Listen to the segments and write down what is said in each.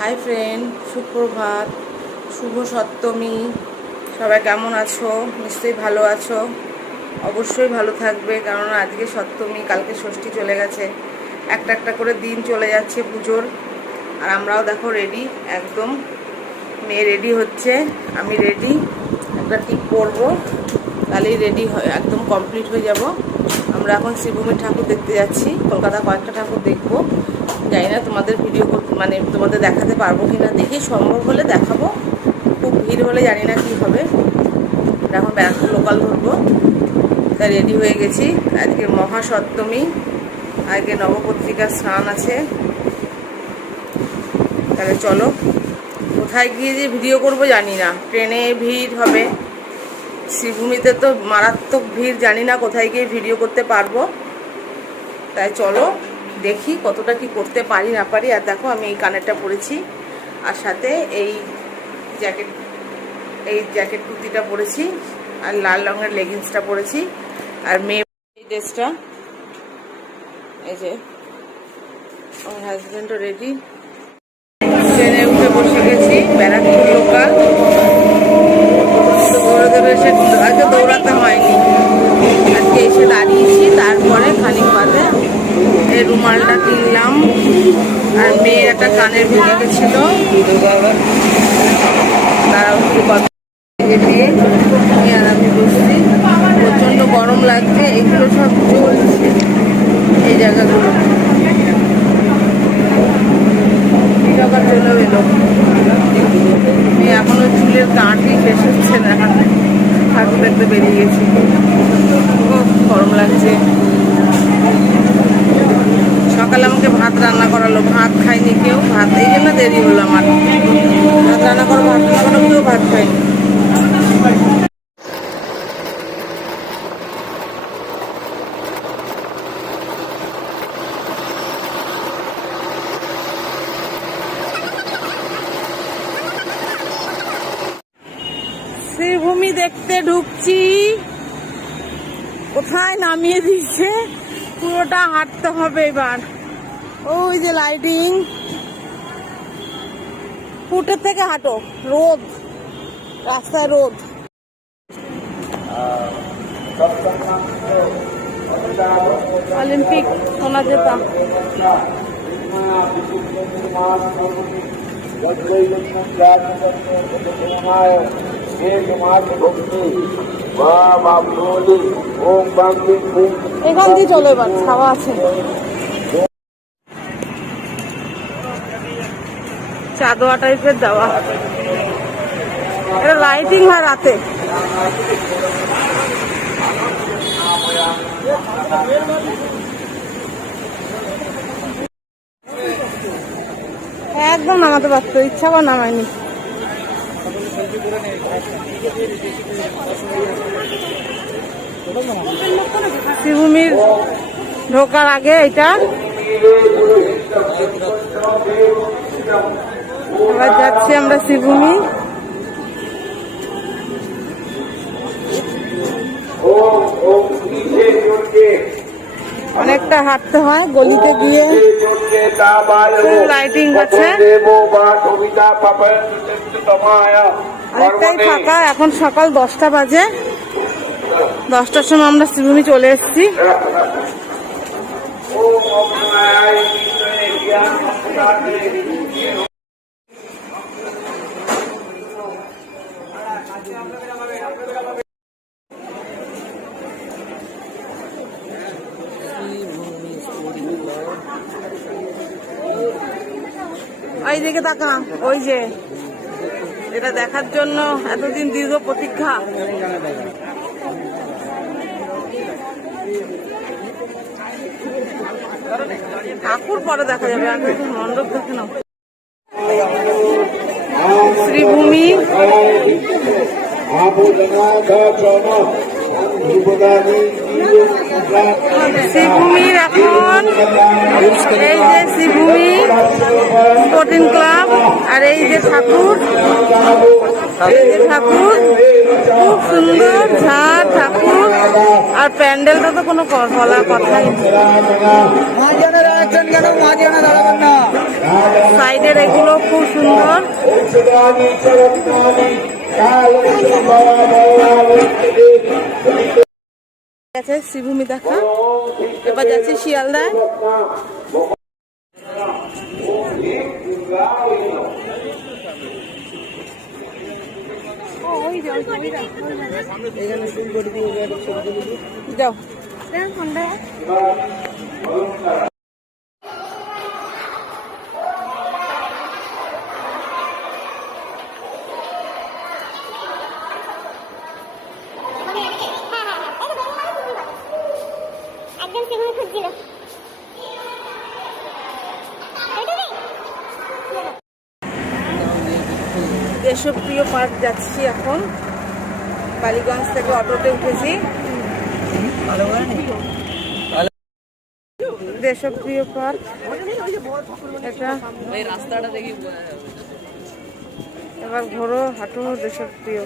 Hi friend, সুপ্রভাত, শুভ সপ্তমী। সবাই কেমন আছো? নিশ্চয়ই ভালো আছো। অবশ্যই ভালো থাকবে, কারণ আজকে সপ্তমী, কালকে ষষ্ঠী চলে গেছে। একটা একটা করে দিন চলে যাচ্ছে পুজোর। আর আমরাও দেখো রেডি, একদম। মেয়ে রেডি হচ্ছে, আমি রেডি। একটা টিপ পরবো, তাহলেই রেডি একদম কমপ্লিট হয়ে যাব। আমরা এখন শিবভূমির ঠাকুর দেখতে যাচ্ছি। কলকাতা কয়েকটা ঠাকুর দেখবো। জানি না তোমাদের ভিডিও মানে তোমাদের দেখাতে পারবো কি না, দেখি সম্ভব হলে দেখাবো। খুব ভিড় হলে জানি না কি হবে। এখন ব্যারাকপুর লোকাল ধরবো, তাই রেডি হয়ে গেছি। আজকে মহাসপ্তমী, আজকে নবপত্রিকার স্নান আছে। তাহলে চলো, কোথায় গিয়ে যে ভিডিও করব জানি না। ট্রেনে ভিড় হবে, শ্রীভূমিতে তো মারাত্মক ভিড়, জানি না কোথায় গিয়ে ভিডিও করতে পারবো। তাই চলো দেখি কতটা কি করতে পারি না পারি। আর দেখো, আমি এই কানেরটা পরেছি, আর সাথে এই জ্যাকেট কুর্তিটা পরেছি, আর লাল রঙের লেগিংসটা পরেছি। আর মেয়ে এই ড্রেসটা, এই যে আমার হাজব্যান্ডও রেডি। ট্রেনে উঠে বসে গেছি, ব্যারাকপুর লোকাল। দৌড়ে এসে আজকে দৌড়াতে হয়নি, আজকে এসে দাঁড়িয়েছি। তারপরে খানিক বাদে এই রুমালটা কিনলাম। আর মেয়ের একটা কানের ভেঙে গেছিল, তারা দিয়ে আর আমি বসছি। প্রচণ্ড গরম লাগছে, এগুলো সব জ্বলছে, এই জায়গাগুলো। সকাল চলে এলো, এখনো চুলের কাঁটই শেষ হচ্ছে না। ঠাকুর দেখতে বেরিয়ে গেছি, খুব গরম লাগছে। সকালে আমাকে ভাত রান্না করালো, ভাত খাইনি কেউ, ভাত এই জন্য দেরি হলো আমার। ভাত রান্না করো, ভাত রান্না করো, কেউ ভাত খাইনি। শ্রীভূমি দেখতে ঢুকছি, কোথায় নামিয়ে দিচ্ছে, পুরোটা হাঁটতে হবে এবার। ওই যে লাইটিং, ফুটের থেকে হাঁটো, রোদ, রাস্তায় রোদ। অলিম্পিক শোনা যেতাম। এখান দিয়ে চলো, এবার ছাওয়া আছে। চাঁদোয়া টাইপের দেওয়া, এটা লাইটিং হয় রাতে। একদম নামাতে পারতো, ইচ্ছা করে নামায়নি। শ্রীভূমির ঢোকার আগে এটা, এবার যাচ্ছি আমরা শ্রীভূমি। অনেকটা হাঁটতে হয় গলিতে গিয়ে, লাইটিং আছে, অনেকটাই ফাঁকা। এখন সকাল 10টা বাজে, 10টার সময় আমরা শ্রীভূমি চলে এসেছি। ওই দিকে তাকা, ওই যে এটা দেখার জন্য এতদিন দীর্ঘ প্রতীক্ষা। ঠাকুর পরে দেখা যাবে, আগে মণ্ডপ দেখে নাও। শ্রীভূমি শ্রীভূমির এখন এই যে শ্রীভূমি স্পোর্টিং ক্লাব, আর এই যে ঠাকুর, ঠাকুর খুব সুন্দর ঝাড় ঠাকুর। আর প্যান্ডেলটা তো কোনো বলার কথাই। সাইডের এগুলো খুব সুন্দর। শ্রীভূমি দেখা, এবার যাচ্ছি শিয়ালদায়। যাও দেশপ্রিয় পার্ক যাচ্ছি এখন। বালিগঞ্জ থেকে অটোতে উঠেছি। দেশপ্রিয় পার্ক এটা রাস্তাটা দেখি। এবার ঘোরো, হাঁটো, দেশপ্রিয়।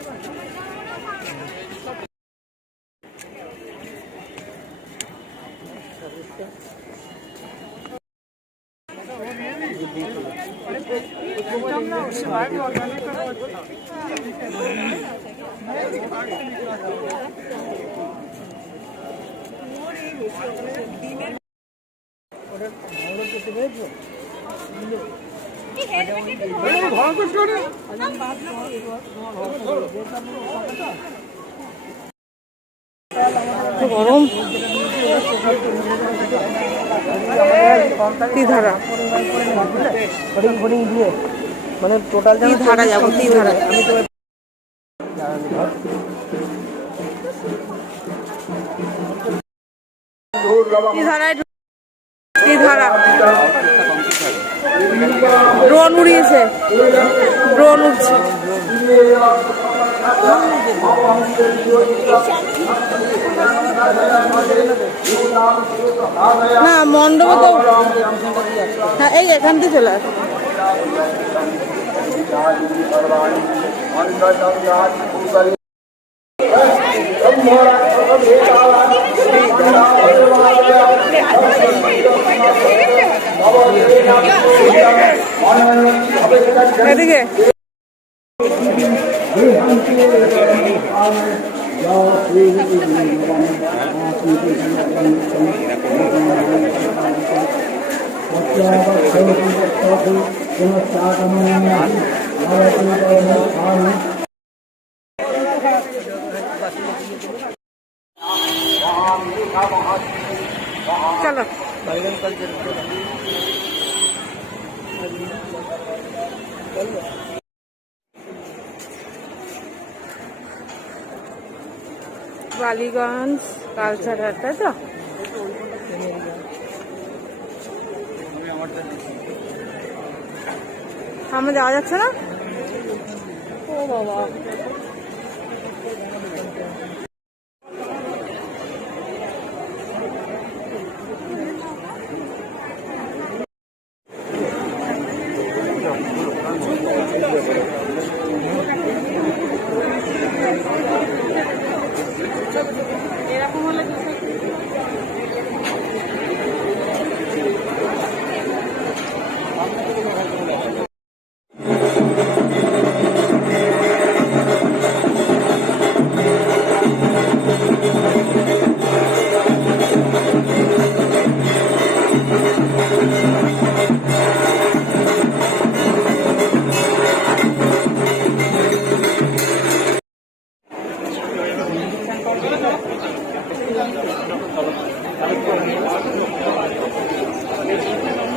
গরম তীধারা, মানে টোটাল তীধারা যাবো। তীধারা তীধারা ড্রোন উড়িয়েছে, ড্রোন উঠছে। না মণ্ডপে তো, হ্যাঁ এই এখান থেকে চলে আসে। এদিকে চলো বালিগঞ্জ কালচারাল, তাই তো? সামনে যাওয়া যাচ্ছে না। ও বাবা, এরকম হলে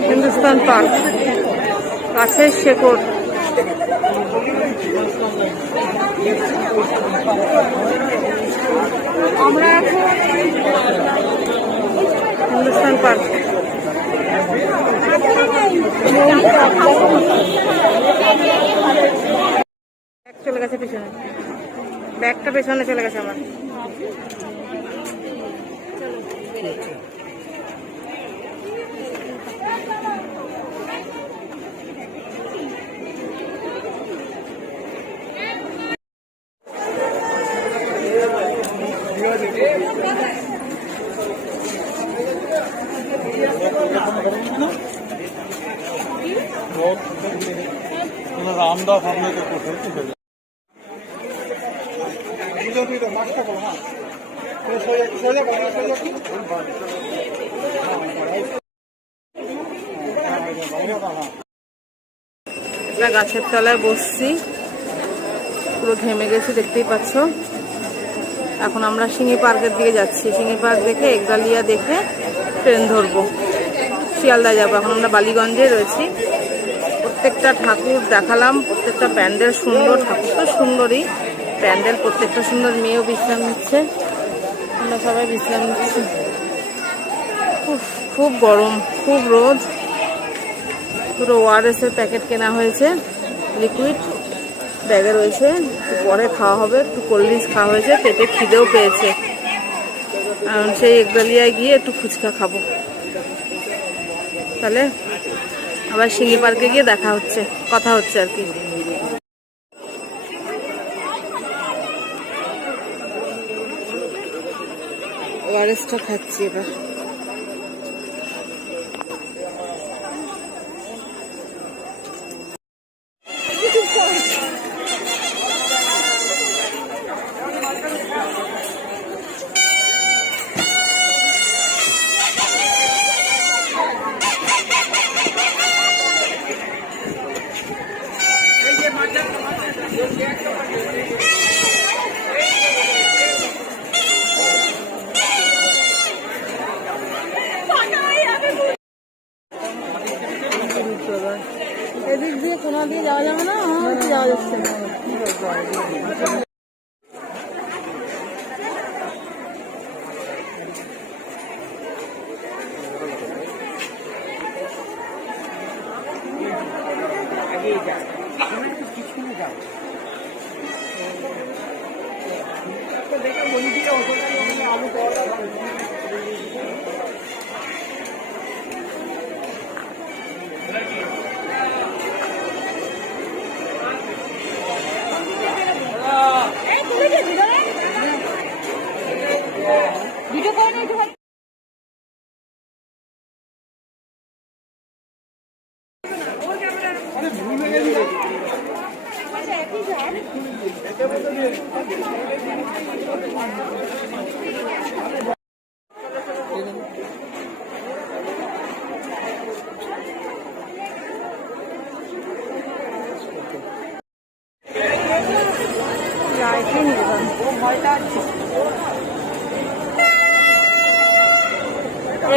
হিন্দুস্তান পার্ক, কাছের শেকড়। আমরা হিন্দুস্তান পার্ক চলে গেছে পিছনে, ব্যাগটা পেছনে চলে গেছে আমার। रामदास हमने तो कुछ গাছের তলায় বসছি, পুরো ঘেমে গেছি দেখতেই পাচ্ছ। এখন আমরা সিঙ্গি পার্কের দিকে যাচ্ছি। সিঙ্গি পার্ক দেখে একডালিয়া দেখে ট্রেন ধরবো, শিয়ালদা যাবো। এখন আমরা বালিগঞ্জে রয়েছি। প্রত্যেকটা ঠাকুর দেখালাম, প্রত্যেকটা প্যান্ডেল সুন্দর, ঠাকুর তো সুন্দরই, প্যান্ডেল প্রত্যেকটা সুন্দর। মেয়েও বিশ্রাম নিচ্ছে, আমরা সবাই বিশ্রাম নিচ্ছি। খুব গরম, খুব রোদ। পুরো ORS এর প্যাকেট কেনা হয়েছে, লিকুইড ব্যাগে রয়েছে, একটু পরে খাওয়া হবে। একটু কোল্ড ড্রিঙ্কস খাওয়া হয়েছে, পেটে খিদেও পেয়েছে। সেই একডালিয়ায় গিয়ে একটু ফুচকা খাবো। তাহলে আবার সিঙ্গি পার্কে গিয়ে দেখা হচ্ছে, কথা হচ্ছে আর কি। ORSটা খাচ্ছি এবার। এদিক দিয়ে কোনো দিয়ে যাওয়া যাবে না, আমার যাওয়া যাচ্ছে না।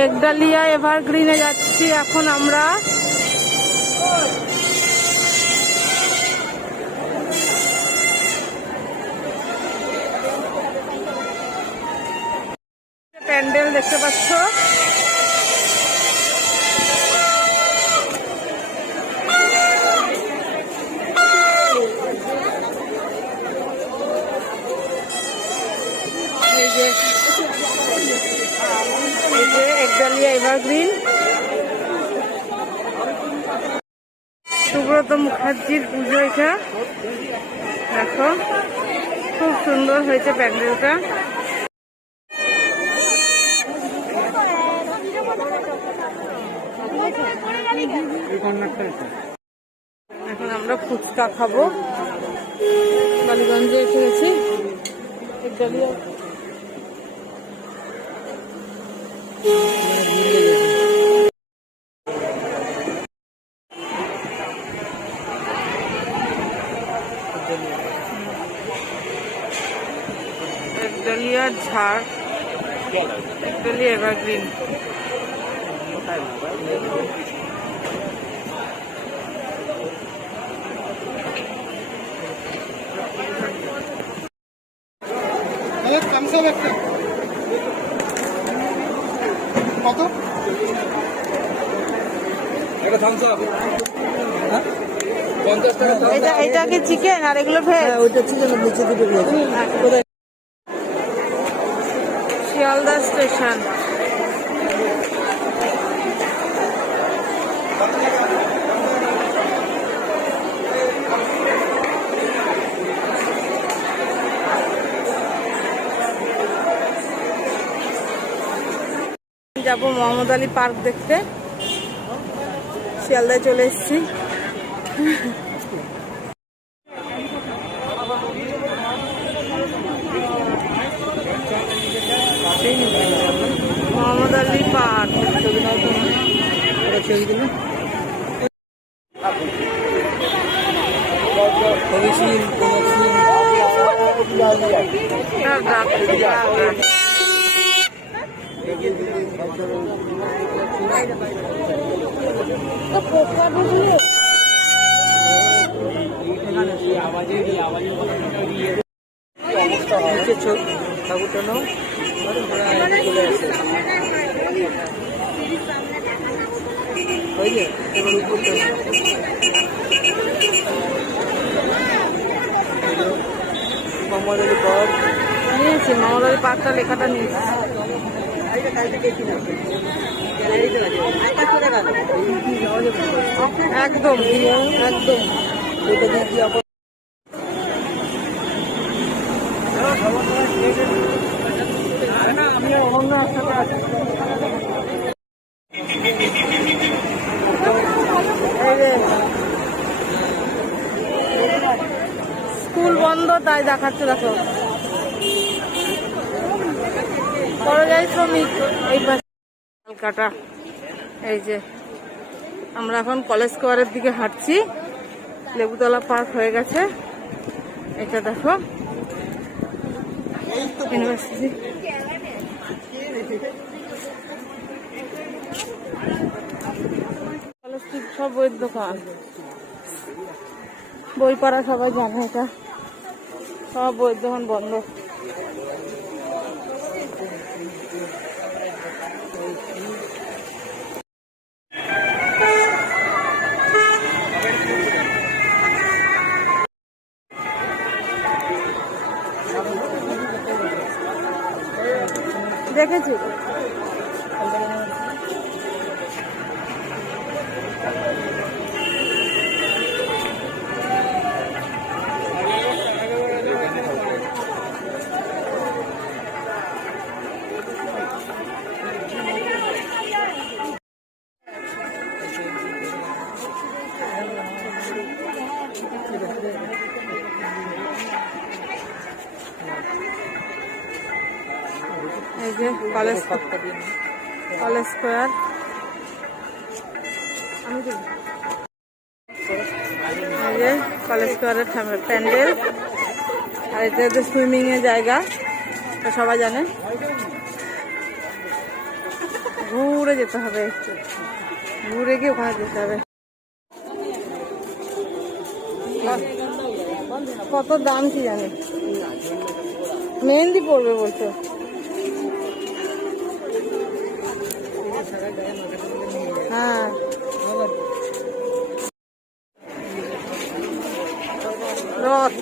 একডালিয়া এভারগ্রিনে যাচ্ছি এখন আমরা। প্যান্ডেল দেখতে পাচ্ছ, একডালিয়া এভারগ্রিন। সুব্রত মুখার্জির পুজো এটা, দেখো খুব সুন্দর হয়েছে প্যান্ডেলটা। এখন আমরা ফুচকা খাবো, বালিগঞ্জে এসে গেছি। একডালিয়া একডালিয়ার ঝাড়, একডালিয়া এভারগ্রিন। কত? এটা কি চিকেন আর এগুলো ভেজ? ওইটা চিকেন, নিচে দিকে ভেজ। শিয়ালদা স্টেশন। যাবো মোহাম্মদ আলী পার্ক দেখতে। শিয়ালদায় চলে এসেছি। মোহাম্মদ আলী পার্ক। ছবিগুলো কোভিশিল্ড ঠাকুরটা নাও চলে আসে হয়ে যায় এবার উপরটা মোহাম্মদ আলী পার্ক নিয়েছি, মোহাম্মদ আলী পার্কটা লেখাটা নিয়েছি। একদম একদম। এটা দিয়ে কি আবার আমি অন্য একসাথে আছি স্কুল বন্ধ তাই দেখাচ্ছে, দেখো পরিযায়ী শ্রমিক এই পাশে কাটা। এই যে আমরা এখন কলেজ স্কোয়ারের দিকে হাঁটছি, লেবুতলা পার্ক হয়ে গেছে। এটা দেখো ইউনিভার্সিটি। কলেজ স্ট্রিট সব বইয়ের দোকান, বই পড়া সবাই জানে, এটা সব বইয়ের দোকান বন্ধ। দেখেছি এই যে কলেজ স্কোয়ার। এই যে কলেজ স্কোয়ারের প্যান্ডেল, আর এটা হচ্ছে সুইমিং এর জায়গা, তো সবাই জানে। ঘুরে যেতে হবে, ঘুরে গিয়ে ওখানে যেতে হবে। কত দাম কি জানি, মেহেন্দি পড়বে বলছো। হ্যাঁ রথ,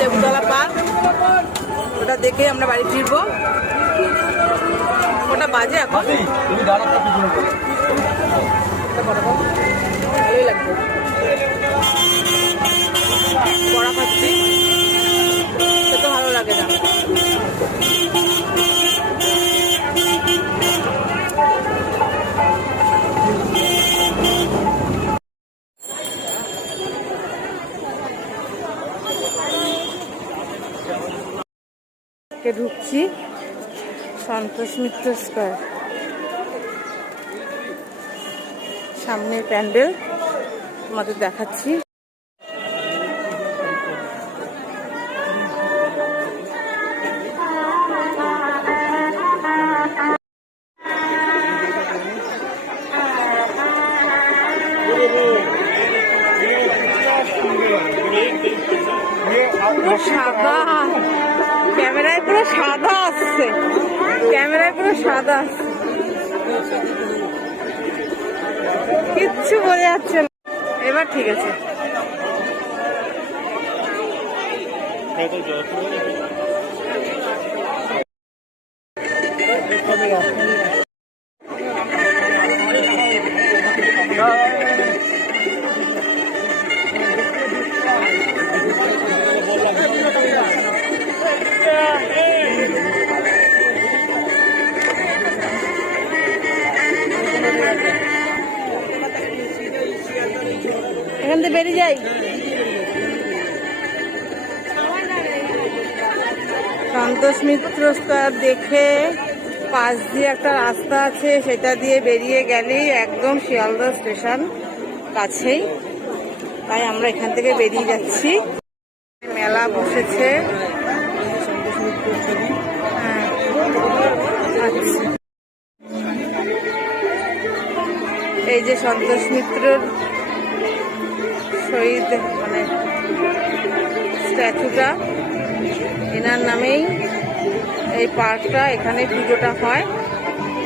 লেবুতলা পার্ক, ওটা দেখে আমরা বাড়ি ফিরবো। ওটা বাজে এখন, ভালোই লাগবে। পড়া খাচ্ছি, তো ভালো লাগে না। ঢুকছি সন্তোষ মিত্র স্কয়ার, সামনে প্যান্ডেল তোমাদের দেখাচ্ছি। পুরো সাদা, ক্যামেরায় পুরো সাদা আসছে, ক্যামেরায় পুরো সাদা আসছে, কিচ্ছু বোঝা যাচ্ছে না। এবার ঠিক আছে। এখান থেকে বেরিয়ে যাই। সন্তোষ মিত্র স্কয়ার দেখে পাশ দিয়ে একটা রাস্তা আছে, সেটা দিয়ে বেরিয়ে গেলেই একদম শিয়ালদহ স্টেশন কাছেই, তাই আমরা এখান থেকে বেরিয়ে যাচ্ছি। মেলা বসেছে। হ্যাঁ, আচ্ছা। এই যে সন্তোষ মিত্রর শহীদ মানে স্ট্যাচুটা, এনার নামেই এই পার্কটা, এখানে পুজোটা হয়।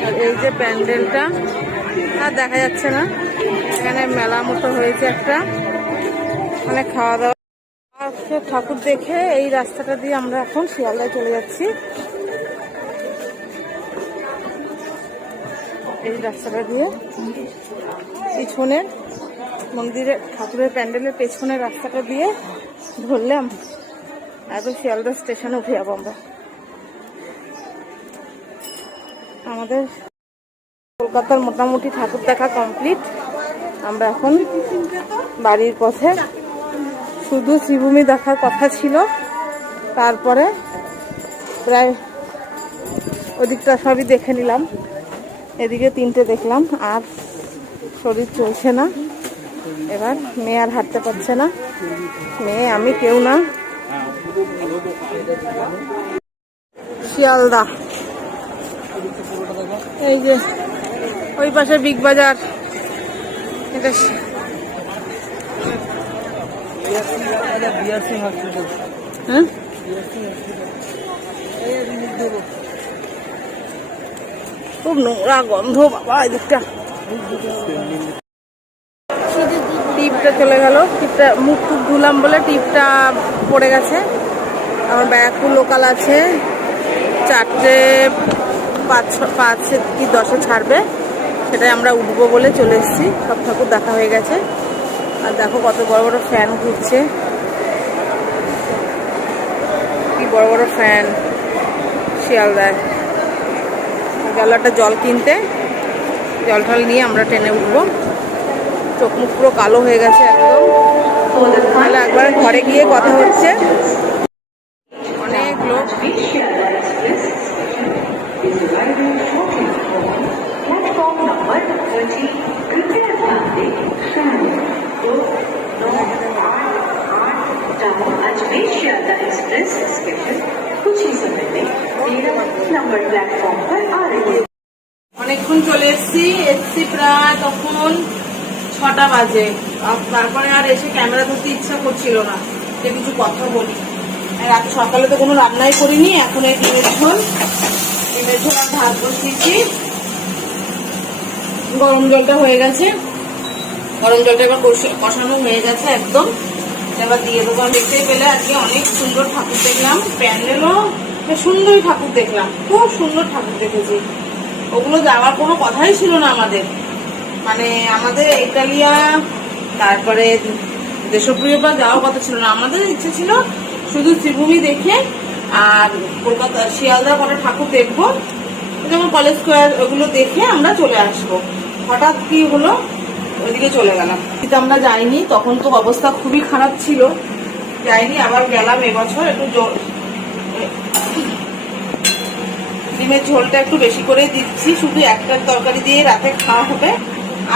আর এই যে প্যান্ডেলটা আর দেখা যাচ্ছে না, এখানে মেলা মতো হয়েছে একটা, মানে খাওয়া দাওয়া ঠাকুর দেখে এই রাস্তাটা দিয়ে আমরা এখন শিয়ালদায় চলে যাচ্ছি। এই রাস্তাটা দিয়ে পিছনের মন্দিরের ঠাকুরের প্যান্ডেলের পেছনের রাস্তাটা দিয়ে ধরলাম, এখন শিয়ালদহ স্টেশনে উঠে যাবো আমরা। আমাদের কলকাতার মোটামুটি ঠাকুর দেখা কমপ্লিট। আমরা এখন বাড়ির পথে, শুধু শ্রীভূমি দেখার কথা ছিল, তারপরে প্রায় ওদিকটা সবই দেখে নিলাম, এদিকে 3টে দেখলাম, আর শরীর চলছে না। এবার মেয়ে আর হাঁটতে পারছে না, মেয়ে আমি কেউ না। শিয়ালদা, এই যে ওই পাশে বিগ বাজার, এটা হ্যাঁ খুব নোংরা গন্ধ বাবা এদিকটা। টিপটা চলে গেল, টিপটা মুখ টুক ধুলাম বলে টিপটা পড়ে গেছে। আমার ব্যারাকপুর লোকাল আছে, 4টে 5 কি 10 ছাড়বে, সেটাই আমরা উঠবো বলে চলে এসেছি। সব ঠাকুর দেখা হয়ে গেছে। আর দেখো কত বড় বড় ফ্যান ঘুরছে, কি বড় বড় ফ্যান শিয়ালদায়। গেল একটা জল কিনতে, জল টল নিয়ে আমরা ট্রেনে উঠবো। চোখ মুখ পুরো কালো হয়ে গেছে একদম। তাহলে একবার ঘরে গিয়ে কথা হচ্ছে। অনেক লোক, অনেকক্ষণ চলে এসছি প্রায় তখন 6টা বাজে। তারপরে আর এসে ক্যামেরা ধরতে ইচ্ছা করছিল না যে কিছু কথা বলি। রাত সকালে তো কোনো রান্নাই করিনি, এখন এই ডিমের ঝোল আর ভাত বসিয়েছি। গরম জলটা হয়ে গেছে, গরম জলটা এবার কষানো হয়ে গেছে একদম। এবার দিয়ে দেবো। দেখতেই পেলে আজকে অনেক সুন্দর ঠাকুর দেখলাম, প্যান্ডেলও সুন্দর ঠাকুর দেখলাম, খুব সুন্দর ঠাকুর দেখেছি। ওগুলো যাওয়ার কোনো কথাই ছিল না আমাদের, মানে আমাদের ইটালিয়া তারপরে দেশপ্রিয়তা যাওয়ার কথা ছিল না। আমাদের ইচ্ছে ছিল শুধু শ্রীভূমি দেখে আর কলকাতা শিয়ালদা কটা ঠাকুর দেখবো, যেমন কলেজ স্কোয়ার, ওগুলো দেখে আমরা চলে আসবো। হঠাৎ কি হলো, ওইদিকে চলে গেলাম। কিন্তু আমরা যাইনি, তখন তো অবস্থা খুবই খারাপ ছিল, যাইনি। আবার গেলাম এবছর। একটু ডিমের ঝোলটা একটু বেশি করে দিচ্ছি, শুধু একটা তরকারি দিয়ে রাতে খাওয়া হবে,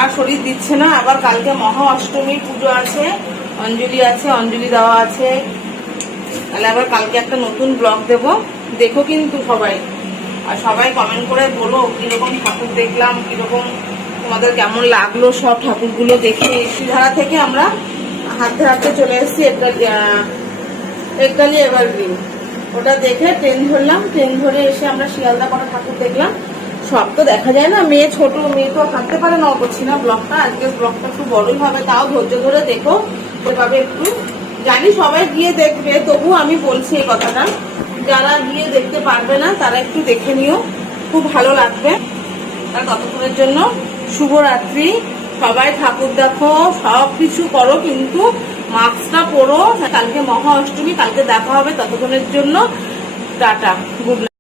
আর শরীর দিচ্ছে না। আবার কালকে মহা অষ্টমীর পুজো আছে, অঞ্জলি আছে, অঞ্জলি দেওয়া আছে। তাহলে আবার কালকে একটা নতুন ব্লগ দেবো, দেখো কিন্তু সবাই। আর সবাই কমেন্ট করে বলো কিরকম ঠাকুর দেখলাম, কিরকম তোমাদের কেমন লাগলো সব ঠাকুরগুলো দেখে। শ্রীধারা থেকে আমরা হাঁটতে হাঁটতে চলে এসেছি। এটা এককালি এভারগ্রিন, ওটা দেখে ট্রেন ধরলাম। ট্রেন ধরে এসে আমরা শিয়ালদা কটা ঠাকুর দেখলাম। সব তো দেখা যায় না, মেয়ে ছোট, মেয়ে তো থাকতে পারে না, করছি না ব্লগটা। আজকে ব্লগটা একটু বড়ই হবে, তাও ধৈর্য ধরে দেখো, এভাবে একটু। জানি সবাই গিয়ে দেখবে, তবু আমি বলছি এই কথাটা, যারা গিয়ে দেখতে পারবে না তারা একটু দেখে নিও, খুব ভালো লাগবে। আর ততক্ষণের জন্য শুভরাত্রি। সবাই ঠাকুর দেখো, সব কিছু করো, কিন্তু মাস্কটা পরো। কালকে মহা অষ্টমী, কালকে দেখা হবে। ততক্ষণের জন্য টাটা, গুড নাইট।